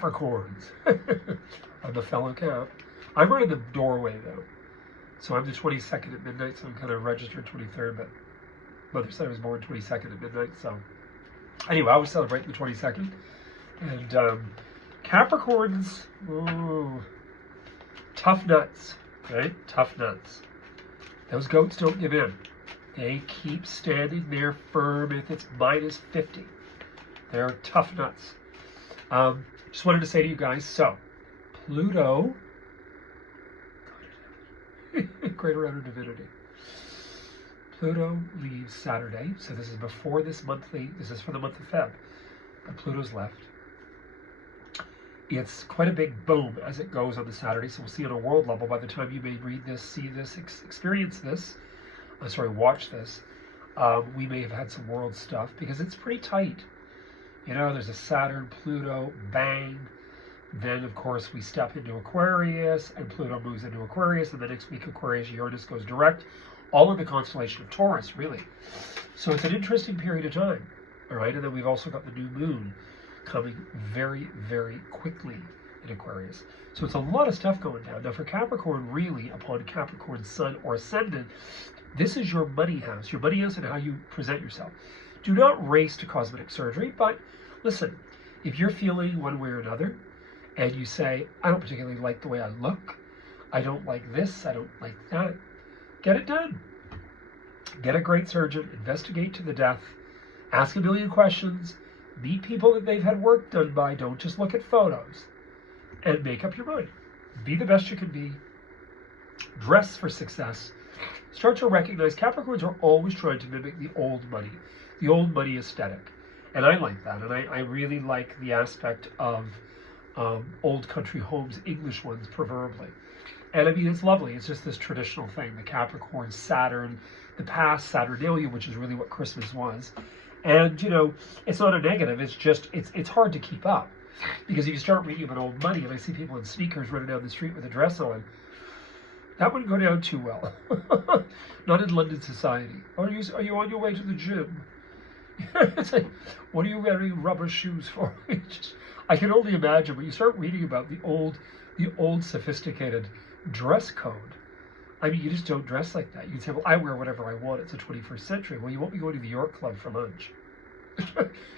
Capricorns. I'm a fellow Cap. I'm right in the doorway though. So I'm the 22nd at midnight, so I'm kind of registered 23rd, but mother said I was born 22nd at midnight, so anyway, I was celebrating the 22nd. And Capricorns, oh, tough nuts, right? Tough nuts. Those goats don't give in. They keep standing there firm if it's minus 50. They're tough nuts. Just wanted to say to you guys, so Pluto, greater outer divinity. Pluto leaves Saturday, so this is before this is for the month of Feb, but Pluto's left. It's quite a big boom as it goes on the Saturday, so we'll see on a world level by the time you may read this, see this, experience this, watch this, we may have had some world stuff because it's pretty tight. You know, there's a Saturn, Pluto, bang. Then, of course, we step into Aquarius, and Pluto moves into Aquarius, and the next week Aquarius, Uranus goes direct, all in the constellation of Taurus, really. So it's an interesting period of time, all right? And then we've also got the new moon coming very, very quickly in Aquarius. So it's a lot of stuff going down. Now, for Capricorn, really, upon Capricorn Sun or Ascendant, this is your money house and how you present yourself. Do not race to cosmetic surgery, but listen, if you're feeling one way or another, and you say, I don't particularly like the way I look, I don't like this, I don't like that, get it done. Get a great surgeon, investigate to the death, ask a million questions, meet people that they've had work done by, don't just look at photos, and make up your mind. Be the best you can be, dress for success, start to recognize Capricorns are always trying to mimic the old money aesthetic. And I like that, and I really like the aspect of old country homes, English ones preferably. And I mean, it's lovely. It's just this traditional thing, the Capricorn, Saturn, the past Saturnalia, which is really what Christmas was. And, you know, it's not a negative. It's just, it's hard to keep up. Because if you start reading about old money, and I see people in sneakers running down the street with a dress on, that wouldn't go down too well. Not in London society. Are you on your way to the gym? It's like, what are you wearing rubber shoes for? I can only imagine when you start reading about the old sophisticated dress code. I mean, you just don't dress like that. You can say, well, I wear whatever I want. It's the 21st century. Well, you won't be going to the York Club for lunch.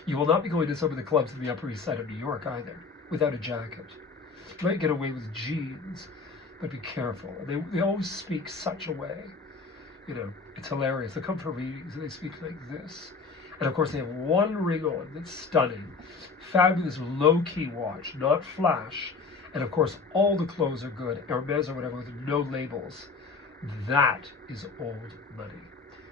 You will not be going to some of the clubs in the Upper East Side of New York either, without a jacket. You might get away with jeans, but be careful. They always speak such a way. You know, it's hilarious. They come for readings and they speak like this. And of course, they have one ring on that's stunning. Fabulous low-key watch, not flash. And of course, all the clothes are good, Hermes or whatever, with no labels. That is old money.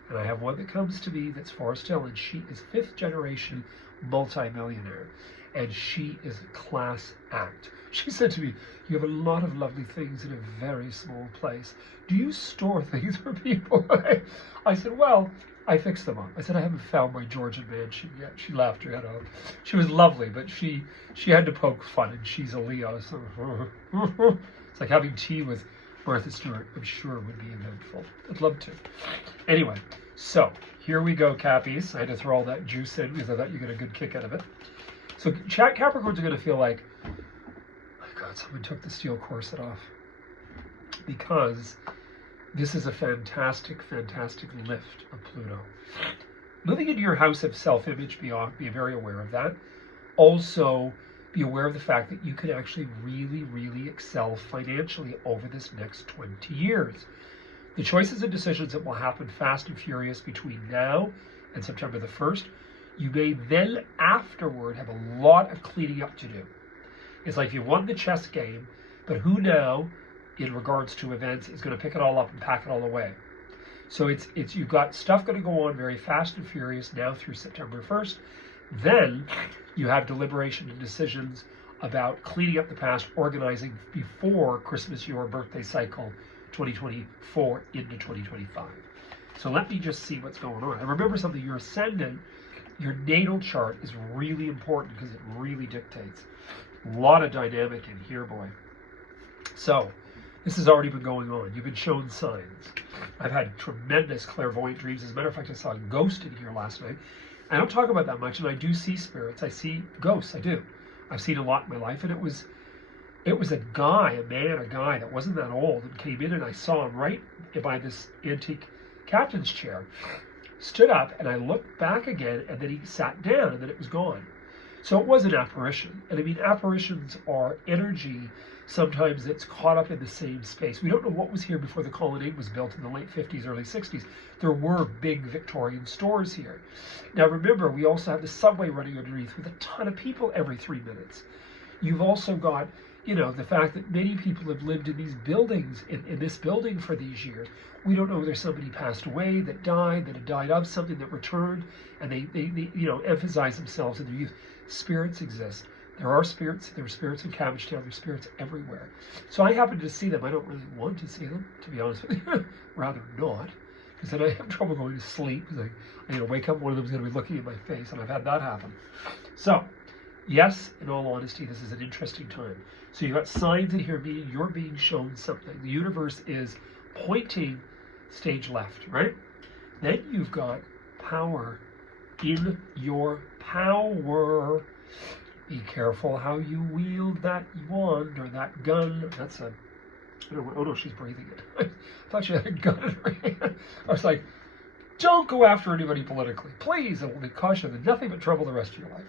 And I have one that comes to me that's Forrest Hill, and she is 5th generation multi-millionaire. And she is a class act. She said to me, you have a lot of lovely things in a very small place. Do you store things for people? I said, well, I fix them up. I said, I haven't found my Georgian mansion yet. She laughed her head off. She was lovely, but she had to poke fun, and she's a Leo, so it's like having tea with Martha Stewart, I'm sure would be eventful. I'd love to. Anyway, so here we go, Cappies. I had to throw all that juice in because I thought you'd get a good kick out of it. So Capricorns are going to feel like, oh my God, someone took the steel corset off. Because this is a fantastic, fantastic lift of Pluto. Moving into your house of self-image, be very aware of that. Also, be aware of the fact that you could actually really, really excel financially over this next 20 years. The choices and decisions that will happen fast and furious between now and September the 1st, you may then afterward have a lot of cleaning up to do. It's like you won the chess game, but who now, in regards to events, is going to pick it all up and pack it all away? So it's you've got stuff going to go on very fast and furious now through September 1st. Then you have deliberation and decisions about cleaning up the past, organizing before Christmas, your birthday cycle, 2024 into 2025. So let me just see what's going on. And remember something, your ascendant, your natal chart is really important because it really dictates. A lot of dynamic in here, boy. So this has already been going on. You've been shown signs. I've had tremendous clairvoyant dreams. As a matter of fact, I saw a ghost in here last night. I don't talk about that much, and I do see spirits. I see ghosts, I do. I've seen a lot in my life, and it was a guy, a guy that wasn't that old, and came in, and I saw him right by this antique captain's chair, stood up, and I looked back again, and then he sat down, and then it was gone. So it was an apparition. And I mean, apparitions are energy sometimes that's caught up in the same space. We don't know what was here before the colonnade was built in the late 50s, early 60s. There were big Victorian stores here. Now remember, we also have the subway running underneath with a ton of people every 3 minutes. You've also got, you know, the fact that many people have lived in these buildings, in this building for these years. We don't know whether somebody passed away, that died, that had died of something, that returned, and they you know, emphasize themselves in their youth. Spirits exist. There are spirits. There are spirits in Cabbagetown. There's spirits everywhere. So I happen to see them. I don't really want to see them, to be honest with you. Rather not, because then I have trouble going to sleep, because I wake up, one of them's going to be looking at my face, and I've had that happen. So, yes, in all honesty, this is an interesting time. So you've got signs in here meaning you're being shown something. The universe is pointing stage left, right? Then you've got power in your power. Be careful how you wield that wand or that gun. That's a, I don't know, oh no, she's breathing it. I thought she had a gun in her hand. I was like, don't go after anybody politically. Please, it will be caution and nothing but trouble the rest of your life.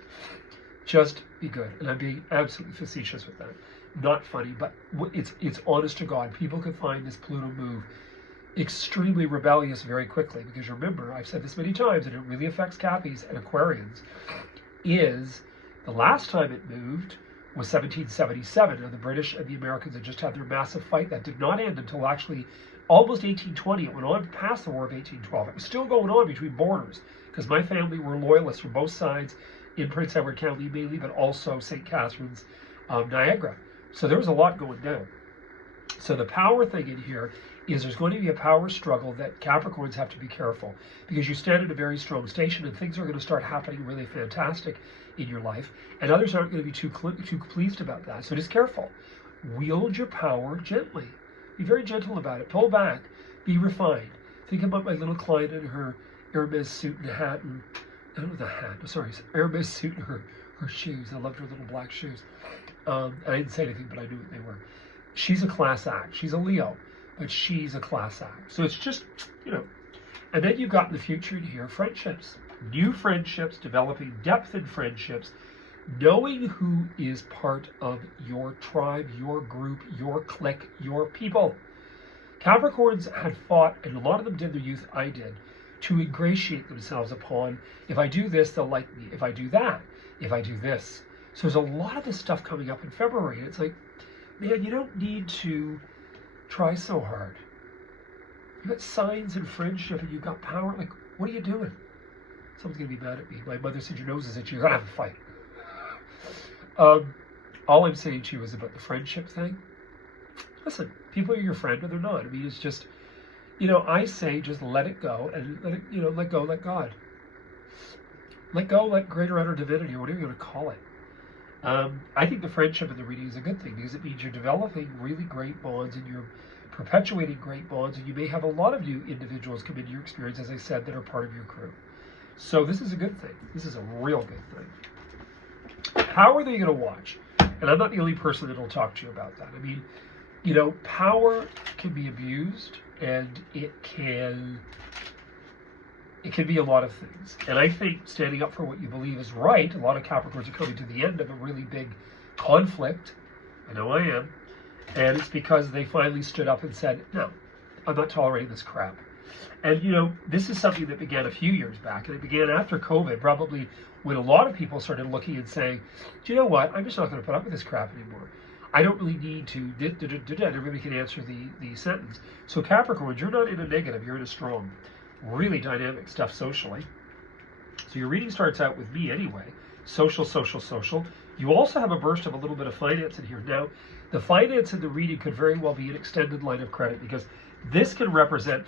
Just be good. And I'm being absolutely facetious with that. Not funny, but it's honest to God. People could find this Pluto move extremely rebellious very quickly, because remember, I've said this many times, and it really affects Cappies and Aquarians, is the last time it moved was 1777, and the British and the Americans had just had their massive fight that did not end until actually almost 1820. It went on past the War of 1812. It was still going on between borders, because my family were loyalists from both sides in Prince Edward County mainly, but also St. Catharines, Niagara. So there was a lot going down. So the power thing in here is there's going to be a power struggle that Capricorns have to be careful, because you stand at a very strong station and things are going to start happening really fantastic in your life, and others aren't going to be too pleased about that. So just careful. Wield your power gently. Be very gentle about it. Pull back. Be refined. Think about my little client in her Hermes suit and hat, and Hermes suit and her shoes. I loved her little black shoes. I didn't say anything, but I knew what they were. She's a class act. She's a Leo, but she's a class act. So it's just, you know. And then you've got in the future in here friendships. New friendships, developing depth in friendships, knowing who is part of your tribe, your group, your clique, your people. Capricorns had fought, and a lot of them did their youth, I did, to ingratiate themselves upon, if I do this, they'll like me. If I do that, if I do this. So there's a lot of this stuff coming up in February. And it's like, man, you don't need to try so hard. You've got signs and friendship, and you've got power. Like, what are you doing? Someone's going to be mad at me. My mother said, your nose is itchy. You're going to have a fight. All I'm saying to you is about the friendship thing. Listen, people are your friend, but they're not. I mean, it's just, you know, I say just let it go, and let it, you know, let go, let God. Let go, let greater outer divinity, or whatever you're going to call it. I think the friendship in the reading is a good thing, because it means you're developing really great bonds, and you're perpetuating great bonds, and you may have a lot of new individuals come into your experience, as I said, that are part of your crew. So this is a good thing. This is a real good thing. How are they going to watch? And I'm not the only person that will talk to you about that. I mean, you know, power can be abused, and it can be a lot of things. And I think standing up for what you believe is right, a lot of Capricorns are coming to the end of a really big conflict. I know I am. And it's because they finally stood up and said, no, I'm not tolerating this crap. And, you know, this is something that began a few years back, and it began after COVID, probably when a lot of people started looking and saying, do you know what, I'm just not going to put up with this crap anymore. I don't really need to, and everybody can answer the sentence. So Capricorns, you're not in a negative, you're in a strong, really dynamic stuff socially. So your reading starts out with me anyway, social, social, social. You also have a burst of a little bit of finance in here. Now, the finance in the reading could very well be an extended line of credit, because this can represent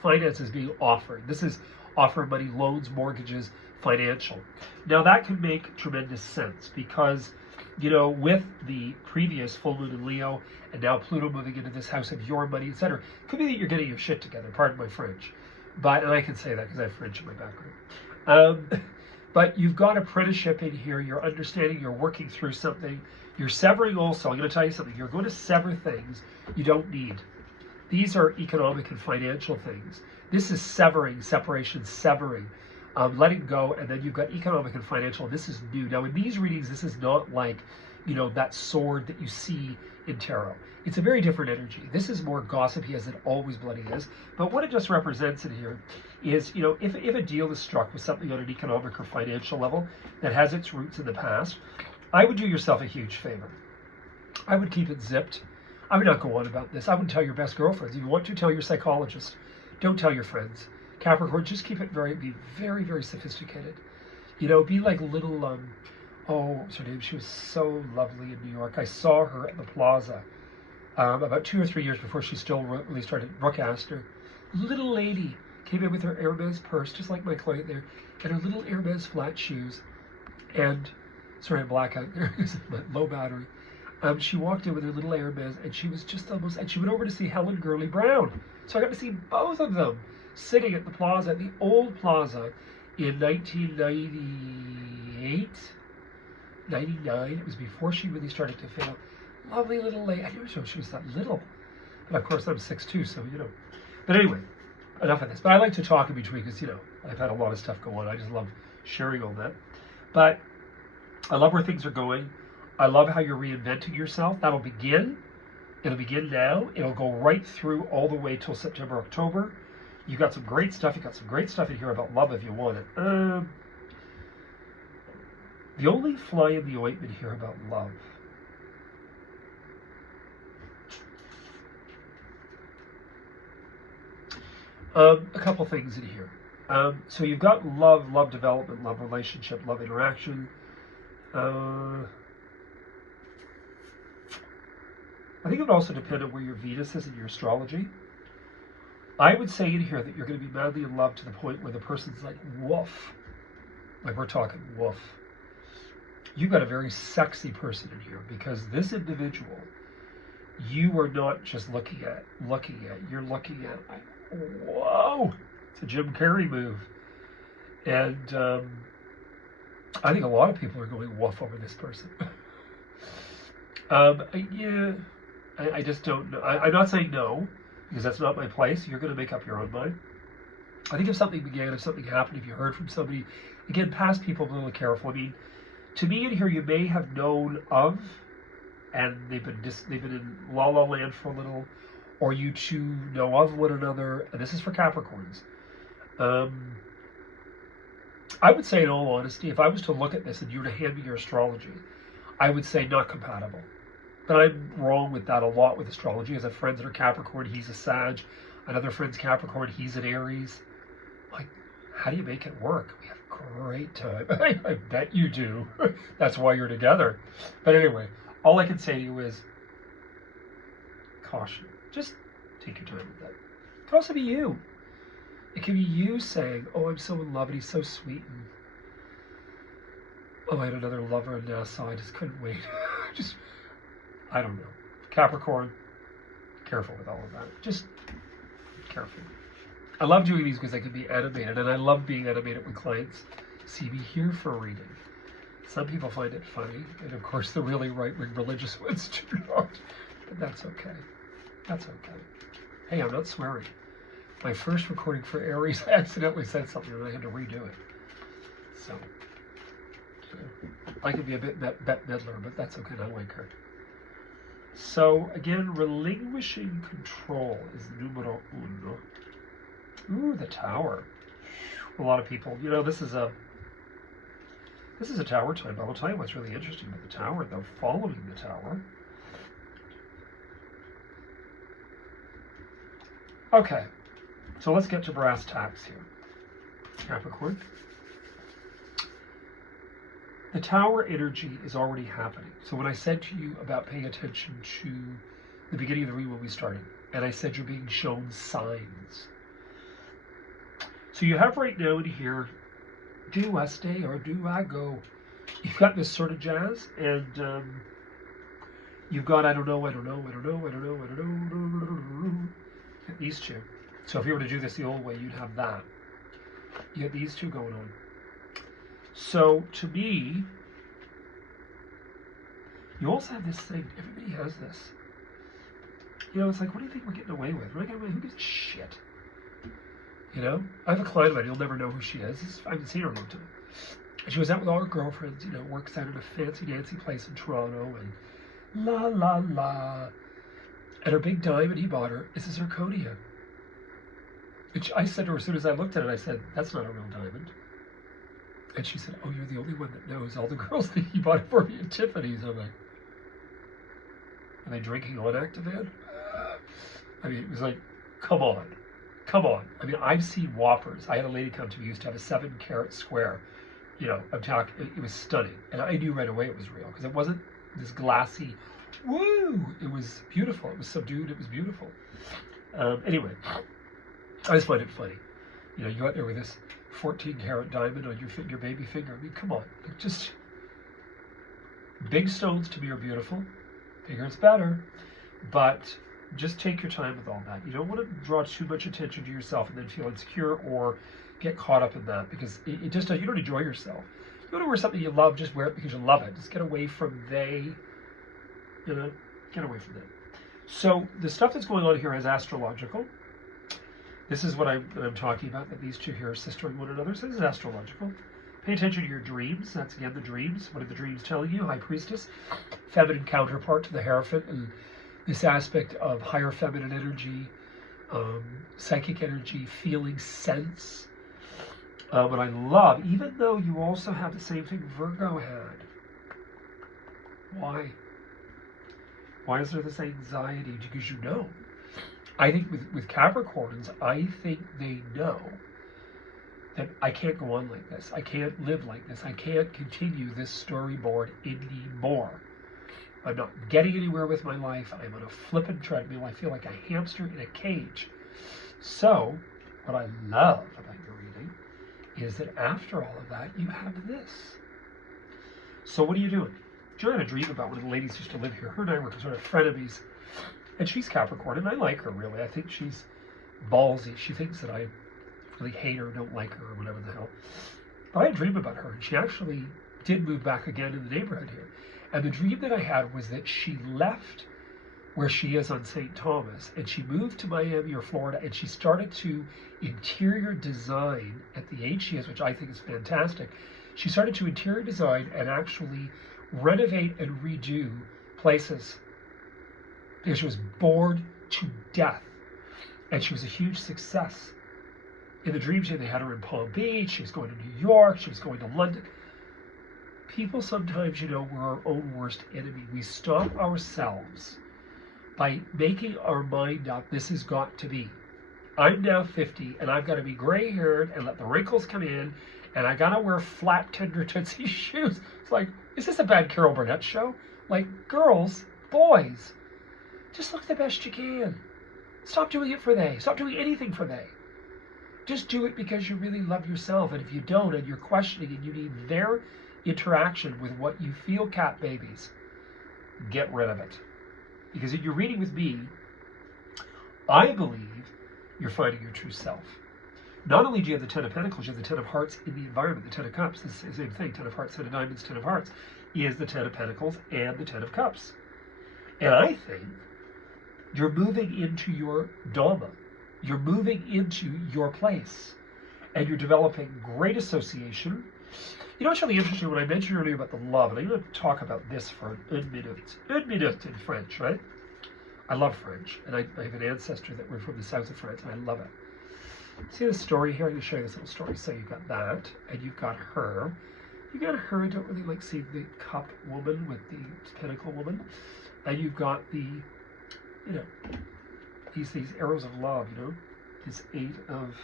finances being offered. This is offer money, loans, mortgages, financial. Now that can make tremendous sense, because, you know, with the previous full moon in Leo and now Pluto moving into this house of your money, etc., it could be that you're getting your shit together, pardon my French. And I can say that because I have French in my background. But you've got apprenticeship in here. You're understanding. You're working through something. You're severing also. I'm going to tell you something. You're going to sever things you don't need. These are economic and financial things. This is severing, separation, severing, letting go, and then you've got economic and financial. And this is new. Now, in these readings, this is not like, you know, that sword that you see in tarot. It's a very different energy. This is more gossipy, as it always bloody is. But what it just represents in here is, you know, if a deal is struck with something on an economic or financial level that has its roots in the past, I would do yourself a huge favor. I would keep it zipped. I would not go on about this. I wouldn't tell your best girlfriends. If you want to, tell your psychologist. Don't tell your friends. Capricorn, just keep it be very, very sophisticated. You know, be like little, oh, what's her name? She was so lovely in New York. I saw her at the Plaza about 2 or 3 years before she still really started. Brooke Astor. Little lady came in with her Hermes purse, just like my client there, and her little Hermes flat shoes. And, sorry, I'm black out there, low battery. She walked in with her little Hermes, and she was just almost, and she went over to see Helen Gurley Brown. So I got to see both of them sitting at the Plaza, at the old Plaza, in 1998, 99. It was before she really started to fail. Lovely little lady. I didn't know she was that little. But of course, I'm 6'2", so, you know. But anyway, enough of this. But I like to talk in between because, you know, I've had a lot of stuff go on. I just love sharing all that. But I love where things are going. I love how you're reinventing yourself. That'll begin. It'll begin now. It'll go right through all the way till September, October. You got some great stuff. You got some great stuff in here about love if you want it. The only fly in the ointment here about love. A couple things in here. So you've got love, love development, love relationship, love interaction. I think it would also depend on where your Venus is in your astrology. I would say in here that you're going to be madly in love to the point where the person's like, woof. Like we're talking woof. You've got a very sexy person in here because this individual, you are not just looking at, you're looking at, like, whoa, it's a Jim Carrey move. And I think a lot of people are going woof over this person. Yeah, I just don't know. I'm not saying no, because that's not my place. You're going to make up your own mind. I think if something began, if something happened, if you heard from somebody, again, past people, be a little careful. I mean, to me in here, you may have known of, and they've been in la la land for a little, or you two know of one another, and this is for Capricorns. I would say, in all honesty, if I was to look at this and you were to hand me your astrology, I would say not compatible. But I'm wrong with that a lot with astrology. As I have friends that are Capricorn, he's a Sag. Another friend's Capricorn, he's an Aries. Like, how do you make it work? We have a great time. I bet you do. That's why you're together. But anyway, all I can say to you is caution. Just take your time with that. It can also be you. It can be you saying, oh, I'm so in love and he's so sweet. And, oh, I had another lover in Nassau. I just couldn't wait. I don't know. Capricorn, careful with all of that. Just careful. I love doing these because I can be animated, and I love being animated when clients see me here for a reading. Some people find it funny, and of course the really right-wing religious ones do not. But that's okay. That's okay. Hey, I'm not swearing. My first recording for Aries, I accidentally said something and I had to redo it. So, I could be a bit Bette Midler, but that's okay. I like her. So, again, relinquishing control is numero uno. Ooh, the Tower. A lot of people, you know, this is a Tower time. But I'll tell you what's really interesting about the Tower, though, following the Tower. Okay, so let's get to brass tacks here. Capricorn. The Tower energy is already happening. So when I said to you about paying attention to the beginning of the read when we started, and I said you're being shown signs. So you have right now in here, do I stay or do I go? You've got this sort of jazz, and you've got I don't know. These two. So if you were to do this the old way, you'd have that. You get these two going on. So to me, you also have this thing, everybody has this. You know, it's like, what do you think we're getting away with? We're not getting away, who gives a shit? You know? I have a client of mine, you'll never know who she is. I haven't seen her in a long time. She was out with all her girlfriends, you know, works out at a fancy dancy place in Toronto, and la la la. And her big diamond he bought her is a zirconia. Which I said to her as soon as I looked at it, I said, that's not a real diamond. And she said, oh, you're the only one that knows. All the girls think you bought it for me at Tiffany's. I'm like, are they drinking on Activan? I mean, it was like, come on. Come on. I mean, I've seen Whoppers. I had a lady come to me who used to have a 7-carat square. You know, I'm talking, it was stunning. And I knew right away it was real because it wasn't this glassy, woo! It was beautiful. It was subdued. It was beautiful. Anyway, I just find it funny. You know, you go out there with this 14-carat diamond on your baby finger. I mean, come on. Like, just, big stones to me are beautiful. Bigger is better. But just take your time with all that. You don't want to draw too much attention to yourself and then feel insecure or get caught up in that because it just does. You don't enjoy yourself. You want to wear something you love, just wear it because you love it. Just get away from get away from that. So the stuff that's going on here is astrological. This is what I'm talking about, that these two here are sistering one another. So this is astrological. Pay attention to your dreams. That's again the dreams. What are the dreams telling you? High Priestess, feminine counterpart to the Hierophant, and this aspect of higher feminine energy, psychic energy, feeling, sense. What I love, even though you also have the same thing Virgo had. Why? Why is there this anxiety? Because you know. I think with Capricorns, I think they know that I can't go on like this. I can't live like this. I can't continue this storyboard anymore. I'm not getting anywhere with my life. I'm on a flippin' treadmill. I feel like a hamster in a cage. So, what I love about your reading is that after all of that, you have this. So what are you doing? Joanne had a dream about one of the ladies who used to live here. Her and I were sort of frenemies. And she's Capricorn, and I like her, really. I think she's ballsy. She thinks that I really hate her, don't like her, or whatever the hell. But I had a dream about her, and she actually did move back again in the neighborhood here. And the dream that I had was that she left where she is on St. Thomas, and she moved to Miami or Florida, and she started to interior design at the age she is, which I think is fantastic. She started to interior design and actually renovate and redo places because she was bored to death, and she was a huge success. In the dream, they had her in Palm Beach, she was going to New York, she was going to London. People sometimes, you know, we're our own worst enemy. We stop ourselves by making our mind up, this has got to be. I'm now 50, and I've got to be gray-haired and let the wrinkles come in, and I got to wear flat, tender Tootsie shoes. It's like, is this a bad Carol Burnett show? Like, girls, boys, just look the best you can. Stop doing it for they. Stop doing anything for they. Just do it because you really love yourself. And if you don't, and you're questioning, and you need their interaction with what you feel, cat babies, get rid of it. Because if you're reading with me, I believe you're finding your true self. Not only do you have the Ten of Pentacles, you have the Ten of Hearts in the environment, the Ten of Cups, it's the same thing. Ten of Hearts, Ten of Diamonds, Ten of Hearts is the Ten of Pentacles and the Ten of Cups. And I think you're moving into your Dharma. You're moving into your place. And you're developing great association. You know, it's really interesting when I mentioned earlier about the love, and I'm going to talk about this for une minute in French, right? I love French, and I have an ancestor that were from the south of France, and I love it. See the story here? I'm going to show you this little story. So you've got that, and you've got her. You got her. I don't really like seeing the cup woman with the pentacle woman. And you've got the, you know, these arrows of love, you know, this 8 of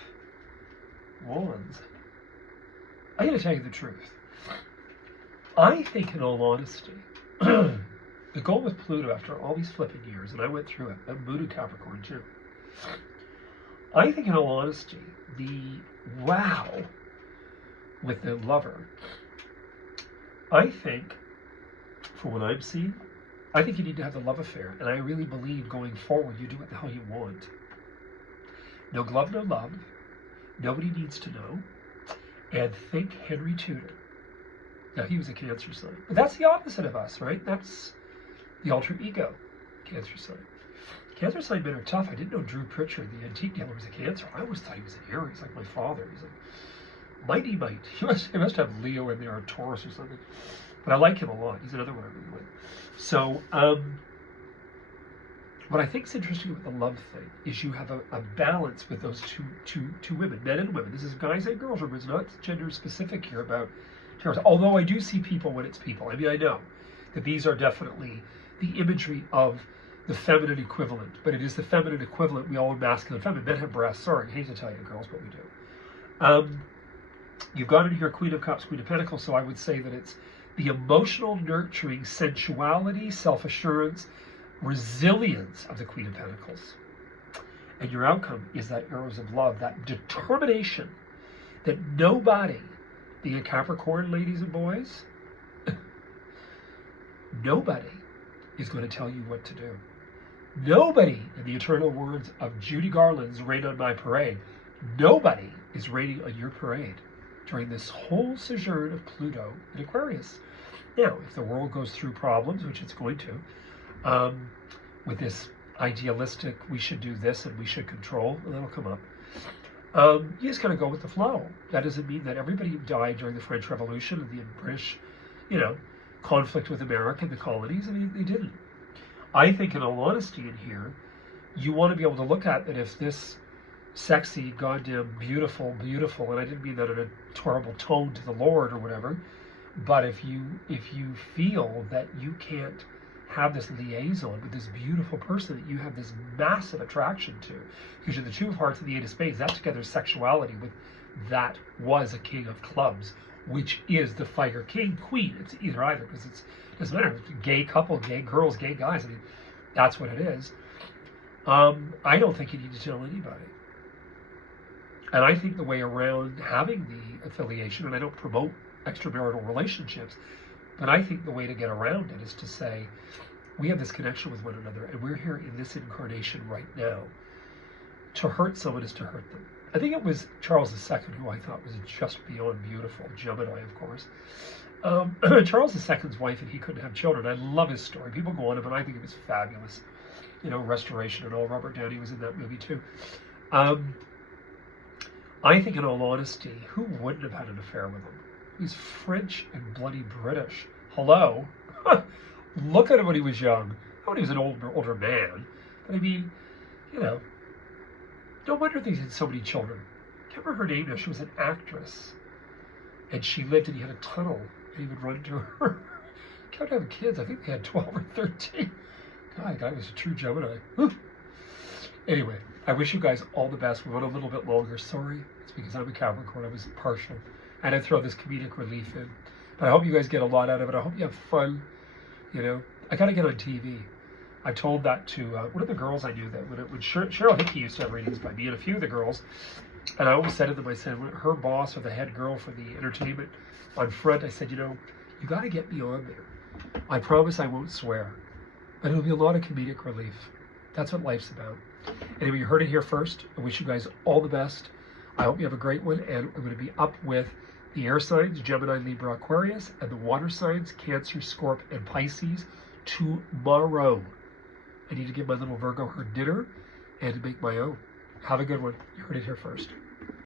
wands. I'm going to tell you the truth. I think, in all honesty, the goal with Pluto after all these flipping years, and I went through it, I'm Voodoo Capricorn too. I think, in all honesty, the wow with the lover, I think, for what I'm seeing, I think you need to have the love affair, and I really believe going forward you do what the hell you want. No glove, no love. Nobody needs to know. And think Henry Tudor. Now, he was a Cancer sign. But that's the opposite of us, right? That's the alter ego, Cancer sign. Cancer sign men are tough. I didn't know Drew Pritchard, the antique dealer, was a Cancer. I always thought he was an Aries, like my father. He's like, mighty might. He must have Leo in there, or Taurus or something. But I like him a lot. He's another one I really like. So, what I think is interesting with the love thing is you have a balance with those two women, men and women. This is guys and girls. Remember, it's not gender specific here about Taurus. Although I do see people when it's people. I mean, I know that these are definitely the imagery of the feminine equivalent, but it is the feminine equivalent. We all are masculine, feminine. Men have breasts. Sorry, I hate to tell you, girls, but we do. You've got in here Queen of Cups, Queen of Pentacles, so I would say that it's the emotional, nurturing, sensuality, self-assurance, resilience of the Queen of Pentacles. And your outcome is that arrows of love, that determination that nobody, being a Capricorn, ladies and boys, nobody is going to tell you what to do. Nobody, in the eternal words of Judy Garland's Rain on My Parade, nobody is raining on your parade during this whole sojourn of Pluto in Aquarius. Now, if the world goes through problems, which it's going to, with this idealistic, we should do this and we should control, and that'll come up. You just kind of go with the flow. That doesn't mean that everybody died during the French Revolution and the British, conflict with America and the colonies. I mean, they didn't. I think, in all honesty, in here, you want to be able to look at that if this sexy, goddamn beautiful, and I didn't mean that in a terrible tone to the Lord or whatever, but if you feel that you can't have this liaison with this beautiful person that you have this massive attraction to, because you're the Two of Hearts and the Eight of Spades, that together is sexuality with that was a King of Clubs, which is the fire king, queen. It's either because it doesn't matter. It's a gay couple, gay girls, gay guys. I mean, that's what it is. I don't think you need to tell anybody. And I think the way around having the affiliation, and I don't promote extramarital relationships, but I think the way to get around it is to say, we have this connection with one another, and we're here in this incarnation right now. To hurt someone is to hurt them. I think it was Charles II who I thought was just beyond beautiful. Gemini, of course. Charles II's wife, and he couldn't have children. I love his story. People go on it, but I think it was fabulous. Restoration and all. Robert Downey was in that movie too. I think, in all honesty, who wouldn't have had an affair with him? He's French and bloody British. Hello? Look at him when he was young. Not when he was an older man. But I mean, no wonder they had so many children. I can't remember her name now. She was an actress. And she lived, and he had a tunnel. And he would run into her. Can't have kids. I think they had 12 or 13. God, the guy was a true Gemini. Whew. Anyway, I wish you guys all the best. We went a little bit longer. Sorry. It's because I'm a Capricorn. I was partial. And I throw this comedic relief in. But I hope you guys get a lot out of it. I hope you have fun. I got to get on TV. I told that to one of the girls I knew that when Cheryl Hickey used to have readings by me and a few of the girls. And I always said to them, I said, when her boss or the head girl for the entertainment on front, I said, you got to get me on there. I promise I won't swear. But it'll be a lot of comedic relief. That's what life's about. Anyway, you heard it here first. I wish you guys all the best. I hope you have a great one. And I'm going to be up with the air signs, Gemini, Libra, Aquarius, and the water signs, Cancer, Scorp, and Pisces, tomorrow. I need to give my little Virgo her dinner and to make my own. Have a good one. You heard it here first.